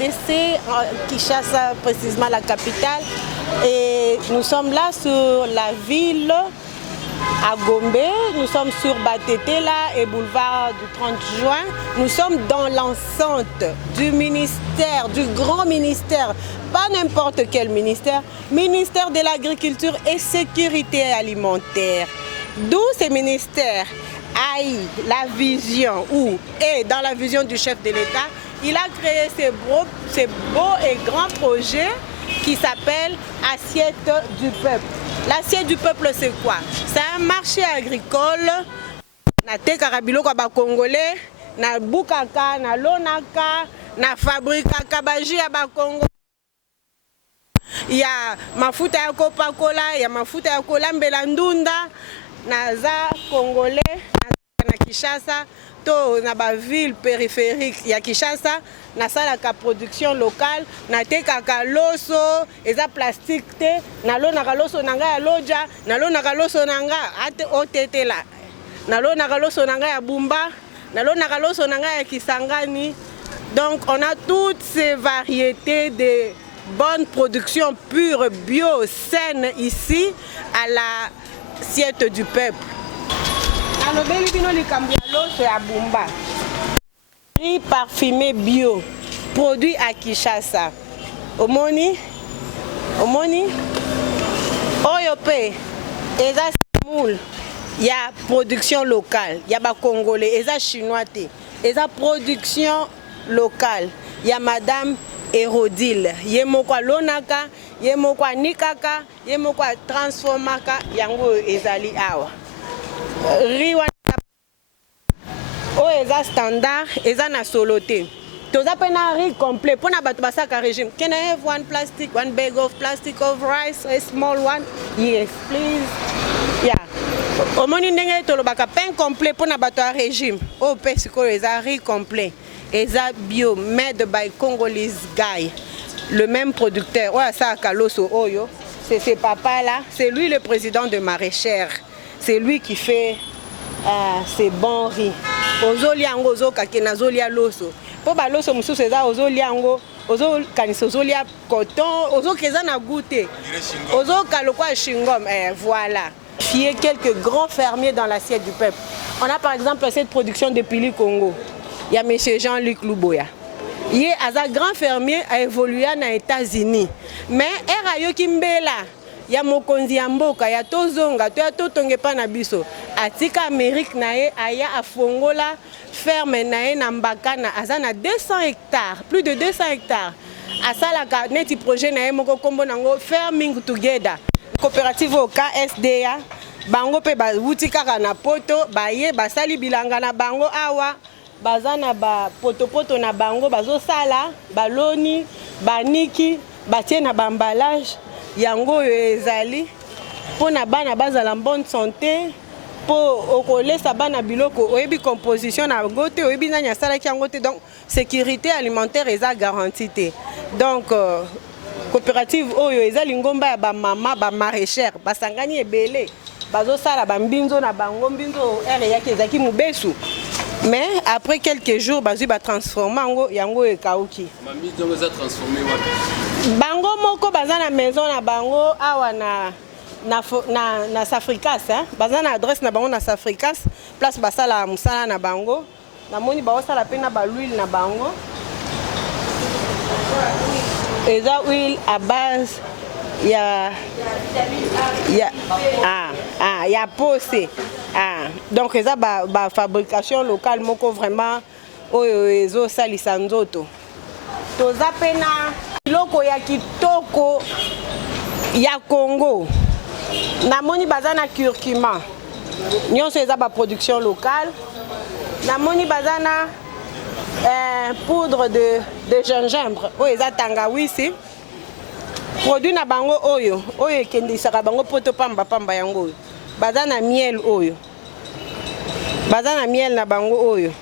RDC, Kinshasa, précisément la capitale. Et nous sommes là sur la ville à Gombe, nous sommes sur Batetela et boulevard du 30 juin. Nous sommes dans l'enceinte du ministère, du grand ministère, pas n'importe quel ministère, ministère de l'Agriculture et Sécurité alimentaire. D'où ce ministère a eu la vision, et dans la vision du chef de l'État, il a créé ces beaux et grands projets qui s'appelle Assiette du peuple. L'assiette du peuple, c'est quoi? C'est un marché agricole. Na tekaka biloko ba Congolais, na bukaka, na lonaka, na fabrikaka baji ya ba Congo. Il y a mafuta ya Coca-Cola, il y a mafuta ya kolambela ndunda, naza Congolais, na Kinshasa. Na ba ville périphérique ya Kinshasa na salaka production locale na tekaka loso eza plastique te na lonaka loso nanga ya loja na lonaka loso nanga ate otetela na lonaka loso nanga ya bumba na lonaka loso nanga ya Kisangani. Donc on a toutes ces variétés de bonnes productions pures bio saines ici à l'assiette du peuple. Riz parfumé bio, produit à Kinshasa. Omoni, Oyope, Eza Semoul, il y a production locale, il y a ba Congolais, Eza chinois, Eza production locale, il y a Madame Hérodile, Yemokwa Lonaka, Yemokwa Nikaka, Yemokwa Transformaka, Yango Ezali Awa. Riz eza standard, eza na soloté. Toza pena riz complet pour na bato basaka régime. Can I have one bag of plastic of rice, a small one? Yes, please. Yeah. Omoni ndenge tolobaka pain complet pour na bato à régime. Oh, pesiko eza riz complet. Eza bio, made by Congolese guy. Le même producteur. Ouais, ça Kaloso Oyo. C'est ce papa là, c'est lui le président de Maraîchère. C'est lui qui fait ces bons riz. Ozoliango ozo kakena zolia loso. Po ba loso mususu eza ozoliango, ozo kanisa ozolia coton, ozo keza na goûter. Ozo kalokwa chingom, voilà. Il y a quelques grands fermiers dans l'assiette du peuple. On a par exemple cette production de Pili Congo. Il y a M. Jean-Luc Luboya. Il y a un grand fermier a évolué aux États-Unis. Mais Erayo Kimbela. Ya mokonzi ya mboka ya tozonga to ya totonge pa na biso atika Amérique nae aya afongola ferme nae na mbakana azana 200 hectares, plus de 200 hectares. Asalaka neti projet nae moko kombo nango farming together. Coopérative au KSDA bango pe ba wutikaka na poto baye basali bilanga na bango awa bazana ba poto na bango bazosala baloni baniki batie na bambalage yango ezali pona bana bazala bonne santé po okolesa bana biloko oyebi composition na gote oyebi nanya sala ki yango te. Donc sécurité alimentaire eza garantie. Donc coopérative oyo eza lingomba ya ba mama ba maraîchère basangani ebele bazosala ba mbinzo na bango mbinzo ere yaki ezaki mubesu. Mais après quelques jours bazu ba transformer yango ekauki. Mbinzo eza transformer wapi? Bango moko bazana maison na bango awa na Safricas, bazana adresse na bango na Safricas, place basala musala na bango. Na moni ba osala pe na ba l'huile na bango. Eza huile à base ya posé. Donc eza ba fabrication locale moko vraiment oyo ezo salisa nzoto. Toza pena biloko ya kitoko ya Congo. Namoni bazana curcuma. Nyonso eza ba production locale. Namoni bazana poudre de gingembre. Oyo eza tangawizi. Produit na bango oyo ekendisaka bango poto pamba yango. Bazana miel oyo. Bazana miel na bango oyo.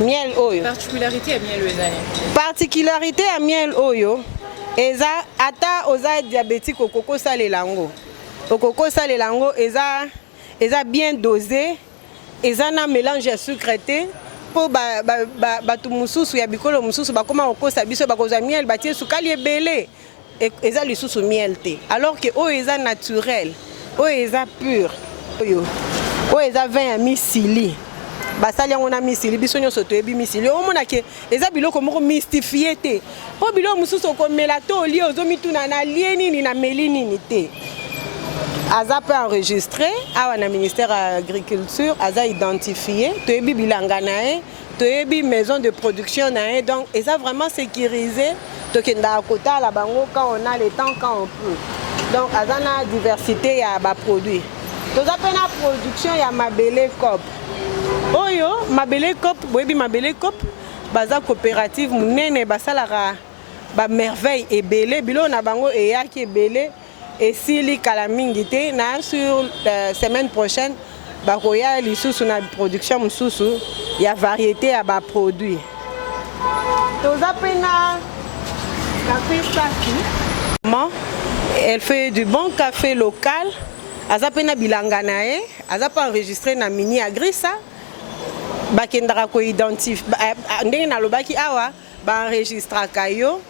Miel oyo. Particularité à miel ezali. Particularité à miel oyo eza ata oza diabétique okoko salelango. Okoko salelango eza bien dosé. Eza na mélange ya sucreté po bato mususu ya bikolo mususu bakoma kokosa biso bakozwa miel batie sukali ebele eza lisusu miel te alors que oyo eza naturel oyo eza pur oyo eza vin ya misili basali yango na misili biso nyonso toyebi misili omona ke eza biloko moko mystifie te po biloko mususu okomela to olie ozomituna na lie nini na meli nini te aza pe enregistré awa na ministère ya agriculture aza identifié toyebi bilanga na ye toyebi maison de production na ye donc eza vraiment sécurisé tokendaka kotala bango quand on a le temps quand on peut donc aza na diversité ya baproduit toza pe na production ya mabele cop oyo mabele cop boyebi mabele cop baza coopérative munene basalaka bamerveille ebele biloko na bango eyaki ebele esili kala mingi te na sur la semaine prochaine bakoya lisusu na production mususu ya variété ya baproduit toza pe na café Saki elle fait du bon café local aza pe na bilanga na ye aza pa enregistré na mini agrisa bakendaka ko identifie ndenge nalobaki awa baenregistraka yo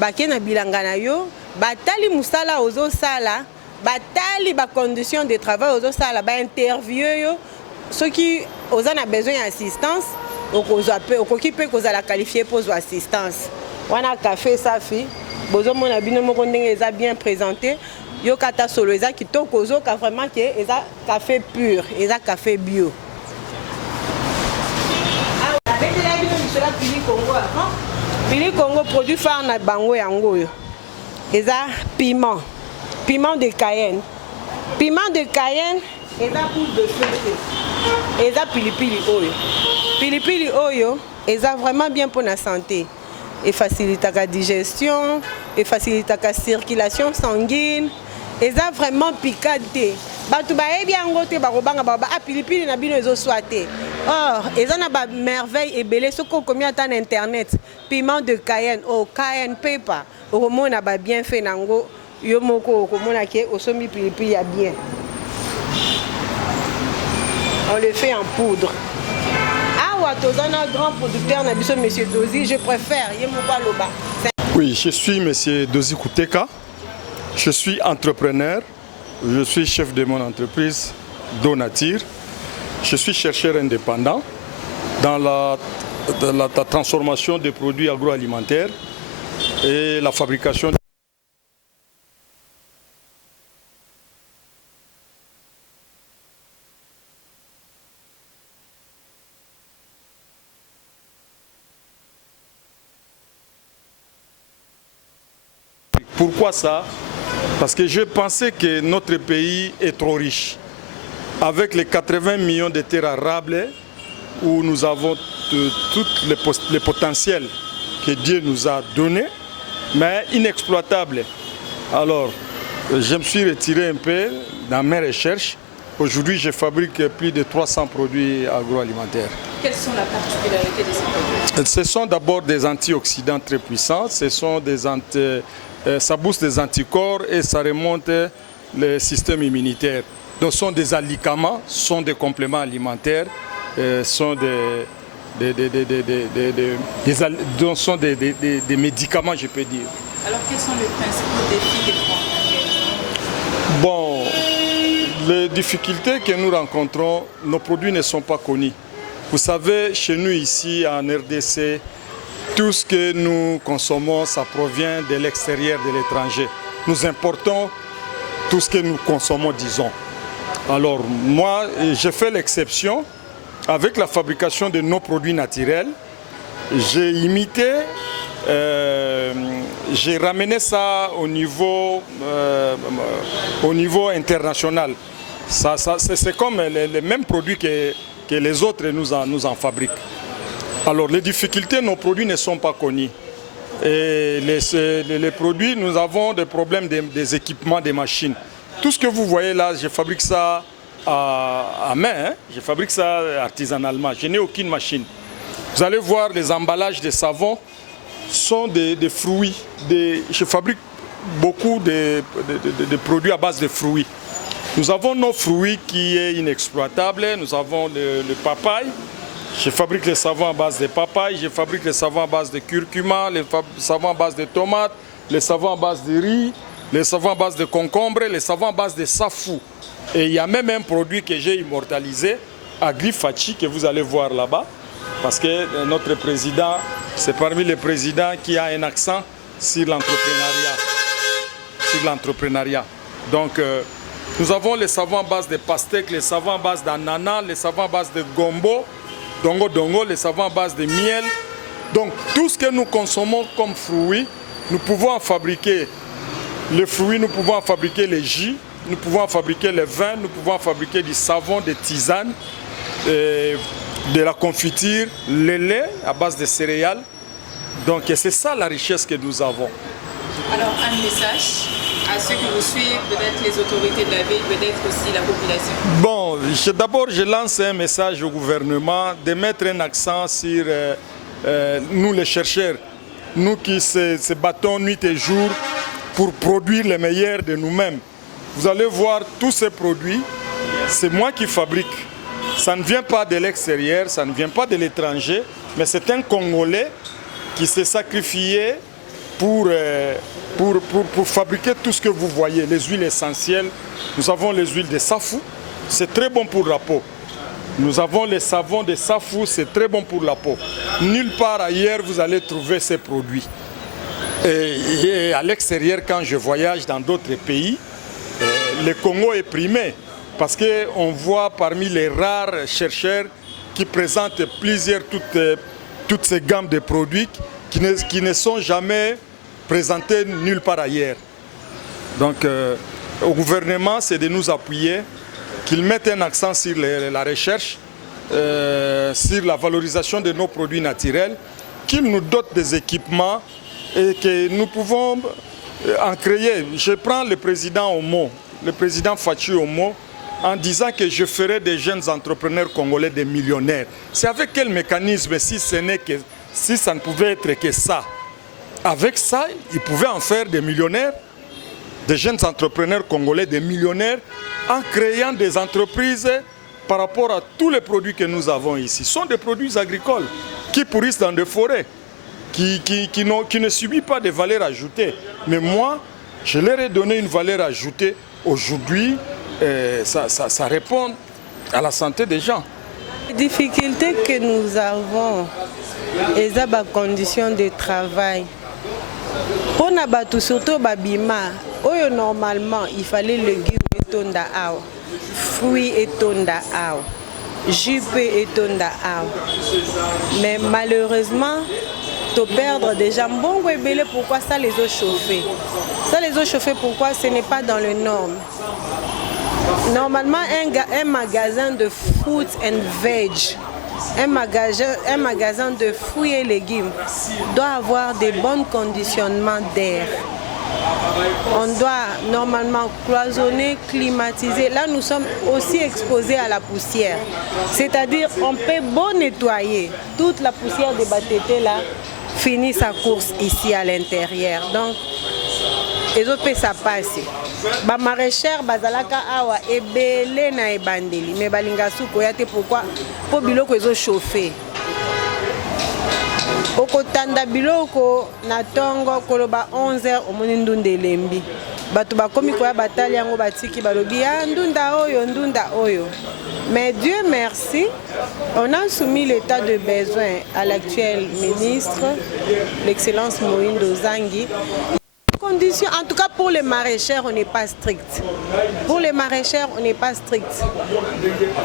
bake na bilanga na yo batali musala ozosala batali bacondition de travail ozosala bainterview yo soki oza na besoin ya assistance okoki mpe kozala qualifié kozwa assistance wana café Safi bozomona bino moko ndenge eza bien présenté yo kata solo eza kitoko ozoka vraiment ke eza café pur eza café bio Pili Congo produit phare na bango yango yo eza piment de Cayenne eza poudre de feu eza pilipili oyo eza vraiment bien pour la santé et facilite la digestion et facilite la circulation sanguine eza vraiment piquante batu bayebi yango te bakobanga baba pilipili na bino ezoswate or eza na ba merveille ebele soko komi ata na internet piment de Cayenne Cayenne pepper okomona ba bien fait nango yo moko okomona ke osombi pilipili ya bien on le fait en poudre awa tozana grand producteur na biso monsieur Dozi je préfère ye moko aloba. Oui, je suis monsieur Dozi Kuteka. Je suis entrepreneur, je suis chef de mon entreprise Donatir. Je suis chercheur indépendant dans la transformation des produits agroalimentaires et la fabrication. Pourquoi ça? Parce que je pensais que notre pays est trop riche. Avec les 80 millions de terres arables où nous avons tout les potentiels que Dieu nous a donnés, mais inexploitables. Alors, je me suis retiré un peu dans mes recherches. Aujourd'hui, je fabrique plus de 300 produits agroalimentaires. Quelles sont les particularités de ces produits? Ce sont d'abord des antioxydants très puissants. Ça booste des anticorps et ça remonte le système immunitaire. Donc, ce sont des alicaments, sont des compléments alimentaires, sont des médicaments, je peux dire. Alors, quels sont les principaux défis que vous rencontrez? Bon, les difficultés que nous rencontrons, nos produits ne sont pas connus. Vous savez, chez nous ici en RDC, tout ce que nous consommons, ça provient de l'extérieur, de l'étranger. Nous importons tout ce que nous consommons, disons. Alors, moi, j'ai fait l'exception avec la fabrication de nos produits naturels. J'ai imité, j'ai ramené ça au niveau international. C'est comme les mêmes produits que les autres nous en fabriquent. Alors, les difficultés, nos produits ne sont pas connus. Et les produits, nous avons des problèmes des équipements, des machines. Tout ce que vous voyez là, je fabrique ça à main, hein? Je fabrique ça artisanalement. Je n'ai aucune machine. Vous allez voir, les emballages de savon sont des fruits. Je fabrique beaucoup de produits à base de fruits. Nous avons nos fruits qui est inexploitable. Nous avons le papaye. Je fabrique les savons à base de papaye, je fabrique les savons à base de curcuma, les savons à base de tomates, les savons à base de riz, les savons à base de concombre, les savons à base de safou. Et il y a même un produit que j'ai immortalisé, Agrifachi, que vous allez voir là-bas. Parce que notre président, c'est parmi les présidents qui a un accent sur l'entrepreneuriat. Donc, nous avons les savons à base de pastèques, les savons à base d'ananas, les savons à base de gombo, dongo, les savons à base de miel. Donc, tout ce que nous consommons comme fruits, nous pouvons en fabriquer les fruits, nous pouvons en fabriquer les jus, nous pouvons en fabriquer les vins, nous pouvons en fabriquer du savon, des tisanes, de la confiture, le lait à base de céréales. Donc c'est ça la richesse que nous avons. Alors un message à ceux qui vous suivent, peut-être les autorités de la ville, peut-être aussi la population. Bon, d'abord je lance un message au gouvernement de mettre un accent sur nous les chercheurs, nous qui se battons nuit et jour pour produire le meilleur de nous-mêmes. Vous allez voir tous ces produits, c'est moi qui fabrique. Ça ne vient pas de l'extérieur, ça ne vient pas de l'étranger, mais c'est un Congolais qui s'est sacrifié pour fabriquer tout ce que vous voyez, les huiles essentielles. Nous avons les huiles de safou, c'est très bon pour la peau. Nous avons les savons de safou, c'est très bon pour la peau. Nulle part ailleurs vous allez trouver ces produits. Et à l'extérieur, quand je voyage dans d'autres pays, le Congo est primé. Parce qu'on voit parmi les rares chercheurs qui présentent toutes ces gammes de produits qui ne sont jamais présentés nulle part ailleurs. Donc au gouvernement, c'est de nous appuyer, qu'ils mettent un accent sur la recherche, sur la valorisation de nos produits naturels, qu'ils nous dotent des équipements et que nous pouvons en créer. Je prends le président au mot, le président Fachi au mot, en disant que je ferai des jeunes entrepreneurs congolais des millionnaires. C'est avec quel mécanisme si ça ne pouvait être que ça? Avec ça, ils pouvaient en faire des millionnaires, des jeunes entrepreneurs congolais des millionnaires, en créant des entreprises par rapport à tous les produits que nous avons ici. Ce sont des produits agricoles qui pourrissent dans des forêts, qui ne subissent pas de valeur ajoutée. Mais moi, je leur ai donné une valeur ajoutée aujourd'hui. Ça répond à la santé des gens. Les difficultés que nous avons, et les conditions de travail. Pour nous, surtout babima, normalement il fallait légumes et tonda ao, fruits et tonda ao, jupe et tonda ao. Mais malheureusement, tu perds déjà bon et belé. Pourquoi ça les eaux chauffées? Ça les eaux chauffées, pourquoi ce n'est pas dans les normes? Normalement, un magasin de fruits and veg, un magasin de fruits et légumes doit avoir des bons conditionnements d'air. On doit normalement cloisonner, climatiser. Là, nous sommes aussi exposés à la poussière. C'est-à-dire, on peut bon nettoyer. Toute la poussière des BTT là finit sa course ici à l'intérieur. Donc, les autres peuvent ça passer. Ba maraîchère bazalaka awa ebele na ebandeli mais balinga suko yate pourquoi po biloko ezo chauffer okotanda biloko na tongo koloba 11h omoni ndunda elembi bato bakomi koya batali yango batiki balobi ya ndunda oyo. Mais Dieu merci, on a soumis l'état de besoin à l'actuel ministre, l'excellence Moïndo Zangi. Conditions, en tout cas pour les maraîchers, on n'est pas strict. Pour les maraîchers, on n'est pas strict.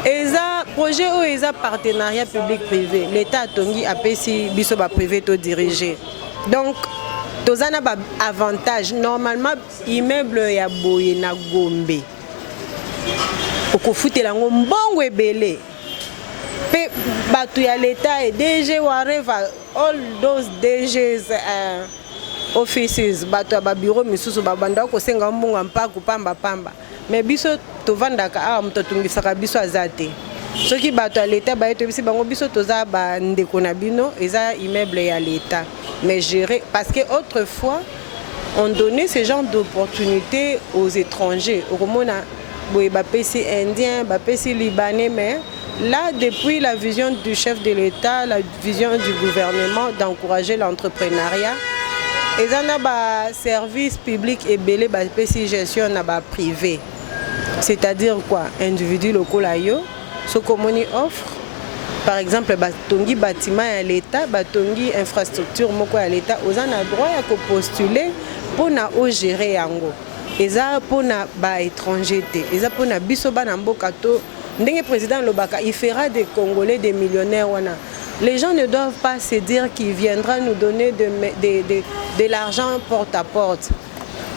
Et ça, projet où ils ont partenariat public-privé, l'État a tongi a payé biso ba privé to diriger. Donc, tous un avantage. Normalement, immeuble ya boye na Gombe. Okofute lango mbongo ebele. Pe batu ya l'État et DG whatever, all those DGs. Offices, bato ba bureau misusu babanda ko senga mbongo mpaka pamba mais biso tovandaka a mutotungisa biso azate soki bato ya l'État ba eto bisi bango biso toza ba ndeko na bino eza immeuble ya l'État mais géré parce que autrefois on donnait ce genre d'opportunités aux étrangers au Romona boye ba pesi indien ba pesi libanais mais là, depuis la vision du chef de l'État, la vision du gouvernement d'encourager l'entrepreneuriat, et ça n'a pas service public et belé si gestion n'a pas privé. C'est-à-dire quoi? Individus locaux là yo, ce qu'on offre. Par exemple, batongi bâtiment à l'État, batongi infrastructure moko à l'État, aux en a droit à postuler pour na gérer yango. Et ça pour na ba étrangeté, et ça pour na biso ba na mboka to ndenge président Lobaka, il fera des Congolais des millionnaires wana. Les gens ne doivent pas se dire qu'il viendra nous donner de l'argent porte à porte.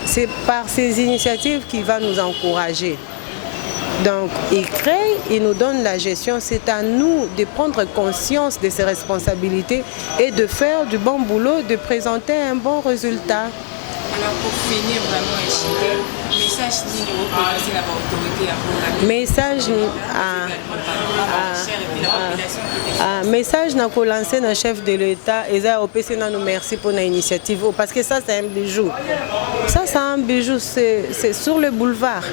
C'est par ces initiatives qu'il va nous encourager. Donc, il crée, il nous donne la gestion. C'est à nous de prendre conscience de ses responsabilités et de faire du bon boulot, de présenter un bon résultat. Alors, pour finir vraiment, message message n'a qu'au lancer un chef de l'État et ça au PC nous merci pour l'initiative parce que ça c'est un bijou. Ça c'est un bijou, c'est sur le boulevard.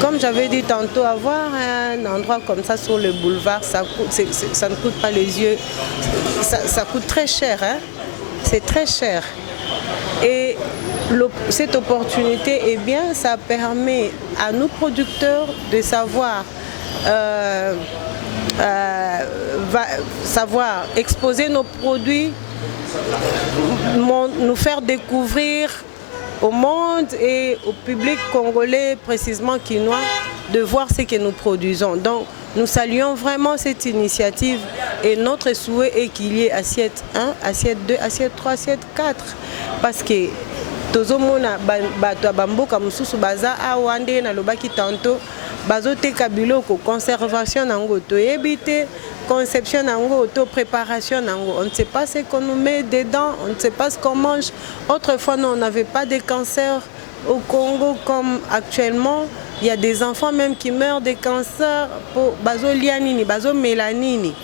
Comme j'avais dit tantôt, avoir un endroit comme ça sur le boulevard, ça ne coûte pas les yeux, ça coûte très cher, hein? C'est très cher. Et cette opportunité, eh bien, ça permet à nos producteurs de savoir exposer nos produits, nous faire découvrir au monde et au public congolais, précisément quinois, de voir ce que nous produisons. Donc, nous saluons vraiment cette initiative et notre souhait est qu'il y ait assiette 1, assiette 2, assiette 3, assiette 4. Parce que tozomona bato bamboka mususu baza awande na lobaki tanto bazoteka biloko conservation nango toyebi te conception nango to préparation nango on ne sait pas ce qu'on nous met dedans, on ne sait pas ce qu'on mange. Autrefois non, on n'avait pas de cancer au Congo comme actuellement. Il y a des enfants même qui meurent de cancer pour bazolianini, bazomélanini.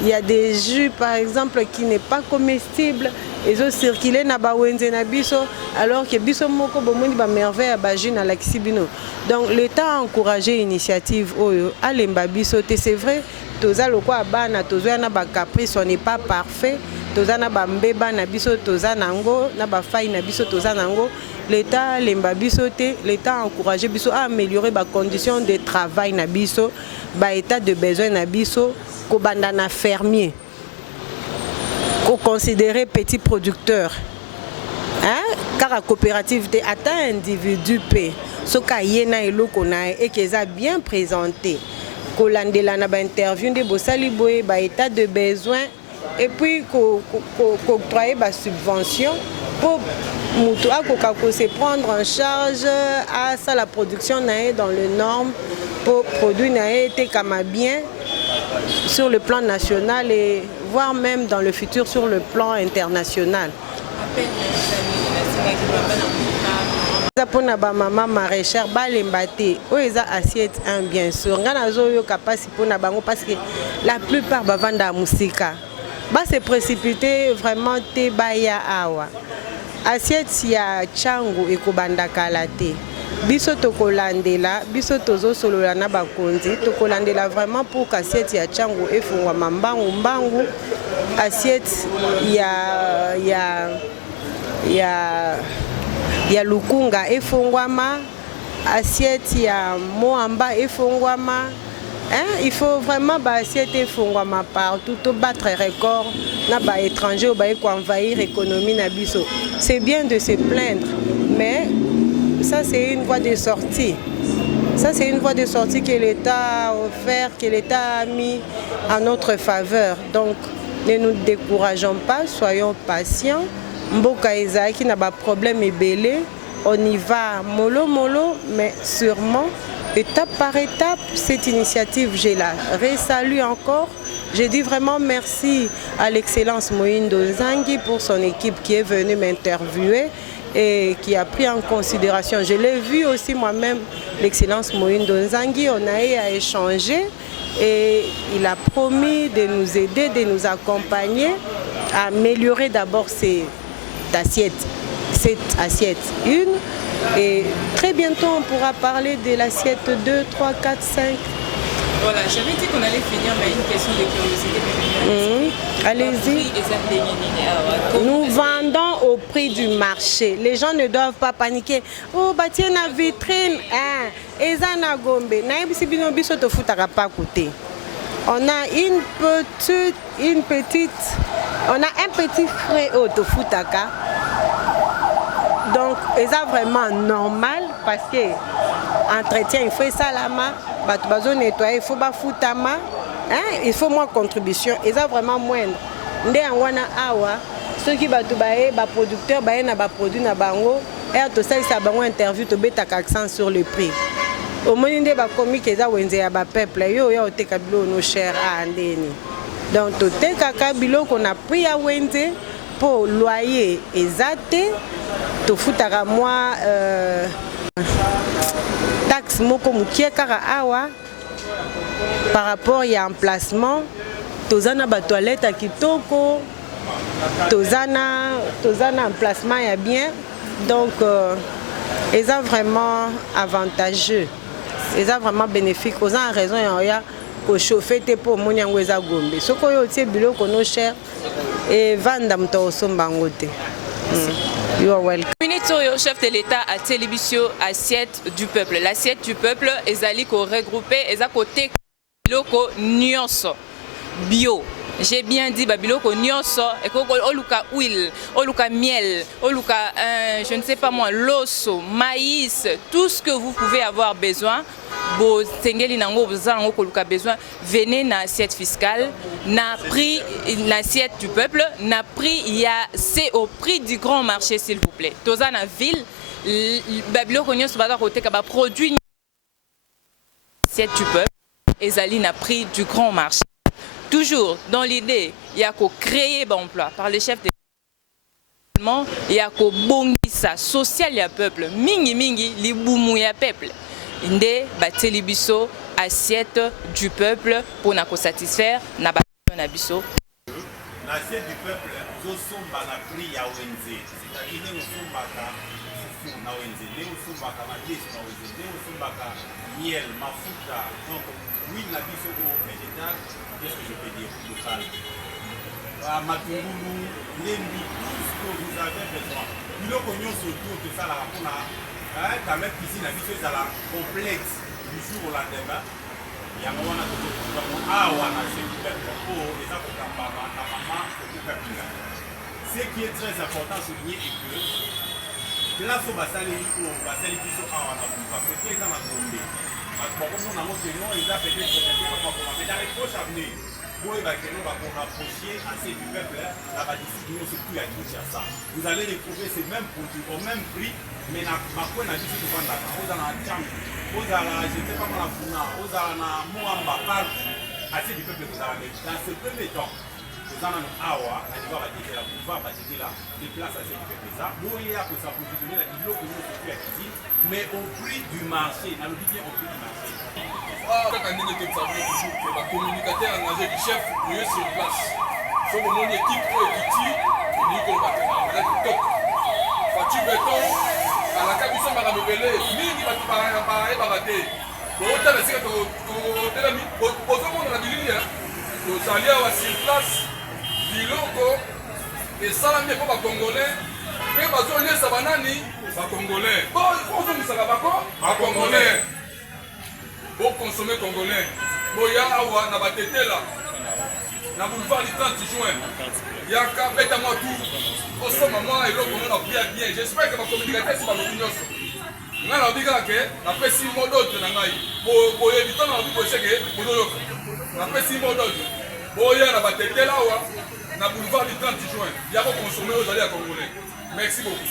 Il y a des jus par exemple qui n'est pas comestible. Ils ont circulé na bawenze na biso alors que biso moko bomoni ba merveille ba jus na laxibino. Donc l'État a encouragé l'initiative oyo alemba biso te c'est vrai toza lokwa bana toza na ba caprice on n'est pas parfait toza na ba mbeba na biso toza nango na ba faille na biso toza nango. L'État alemba biso te, l'État a encouragé biso à améliorer ba conditions de travail na biso, ba état de besoin na biso ko banda na fermier. Considérer petit producteur, hein? Car la coopérative atteint un individu paix, ce qu'il et qu'ils a bien présenté. Kolandela na ba interview de Bossaliboé, ba état de besoin et puis qu'octroyer ba subvention pour se prendre en charge à ça la production dans les normes pour produire comme bien sur le plan national et voire même dans le futur sur le plan international. Pour na ba maman maraîchère balembate oeza assiette 1 bien sûr ngana zo yo capacité pour na bango parce que la plupart bavanda musika ba se précipiter vraiment te baya awa assiette ya changu ekobanda kalate biso tokolandela biso tozo solola na bakonzi tokolandela vraiment pour qu'assiette ya changu efungwa mambangu mbangu assiette ya lukunga efungwama assiette ya moamba efungwama hein? Il faut vraiment ba assiette efungwama partout to battre record na ba étranger ba envahir l'économie na biso. C'est bien de se plaindre mais ça c'est une voie de sortie. Ça c'est une voie de sortie que l'État a offert, que l'État a mis en notre faveur. Donc ne nous décourageons pas, soyons patients. Mboka Ezaki n'a pas de problème ébélé. On y va mollo mollo, mais sûrement, étape par étape, cette initiative, je la resalue encore. Je dis vraiment merci à l'excellence Moïndo Nzangi pour son équipe qui est venue m'interviewer et qui a pris en considération. Je l'ai vu aussi moi-même, l'excellence Moïndo Nzangi, on a eu à échanger et il a promis de nous aider, de nous accompagner à améliorer d'abord cette assiette 1 et très bientôt on pourra parler de l'assiette 2, 3, 4, 5 Voilà, j'avais dit qu'on allait finir par une question de curiosité. Allez-y. Nous vendons au prix du marché. Les gens ne doivent pas paniquer. Oh, bah tiens, la vitrine. Ezana Gombe. Pas côté. On a un petit frais au Tofutaka. Donc, c'est vraiment normal parce que entretien, il faut ça la main, nettoyer, il faut bafutama, il faut moins contribution. Et ça vraiment moindre. Ndé en wana awa, ceux qui ba producteur ba na ba produit na bango, et tout ça ça bango interview to beta accent sur le prix. Au moins ndé ba komi que ça wenze ya ba peuple yo yo te kabilo no cher à ndeni. Donc to te kakabilo qu'on a pris à wenze pour loyer exact. To futaka moi taxe moko mukie kaka awa par rapport à emplacement tozana ba toilette à kitoko tozana emplacement ya bien donc ils ont vraiment avantageux ils ont vraiment bénéfique aux en raison ya ko chauffer te pour moni yango eza gombe soko yo tie biloko no cher et vanda mto sombango te. You are welcome. Minitoyo, chef de l'État à télévision assiette du peuple. L'assiette du peuple, ezali ko regroupé, eza côté biloko nyonso bio. J'ai bien dit biloko nyonso et ko oluka huile, oluka miel, oluka je ne sais pas moi loso, maïs, tout ce que vous pouvez avoir besoin. Bo tengeli nango bozango koluka besoin, venez na assiette fiscale, na prix l'assiette du peuple, na prix c'est au prix du grand marché s'il vous plaît. Toza na ville, biloko nyonso baza côté ka ba produit assiette du peuple, ezali na prix du grand marché. Toujours dans l'idée, il y a qu'au créer l'emploi par les chefs de il y a qu'au bongisa social ya peuple, mingi mingi li boumou ya peuple. Inde ba télébiso assiette du peuple pour na ko satisfaire na ba na biso. L'assiette du peuple zo somba na prix ya wenze. C'est-à-dire nous somba ka fufu na wenze, nous somba ka madeso na wenze, nous somba ka miel, mafuta. Donc oui la biso au végétal, qu'est-ce que je peux dire local. Matungulu, lembi, tout ce que vous avez besoin. Nous connaissons surtout que ça la rapona. Quand même ici la vie est la complexe du jour au lendemain. Il y a un moment où ce qui est très important à souligner est que place au basali ou au basali qui sont à parce que les gens ont tombé. Parce que nous avons peut-être dans les prochaines années. Vous allez retrouver ces mêmes produits au même prix, mais je ne sais pas assez du peuple dans ce premier temps. Nous allons avoir des places assez du peuple. Nous il y a que ça positionner la cuisine, mais au prix du marché. Nous bien au prix du marché. Kaka ndenge tosavoir toujours que ba communicateur engagé du chef mieux sur place. So mon équipe ko ekiti ni ko batema na TikTok. Fatu beton ala kabiso ba mabele mingi ba parana ba e ba te. Bo ta ba sika to tela mi pozo mo na bilili ya. To salia wa sur place biloko et salami ko ba congolais. Pe ba zo nyesa banani ba congolais. Bo ko zo musaka ba ko ba congolais. Pour consommer congolais, Boya Awa n'a pas été là. N'a boulevard du 30 juin. Yaka, bêta-moi tout. Au sommet, moi et l'autre, on a bien. J'espère que ma communication est pas l'opinion. On a dit que, après 6 mois d'autres, pour éviter de se faire, après 6 mois d'autres, Boya n'a pas été là. N'a boulevard du 30 juin. Yaka consommer aux alliés congolais. Merci beaucoup.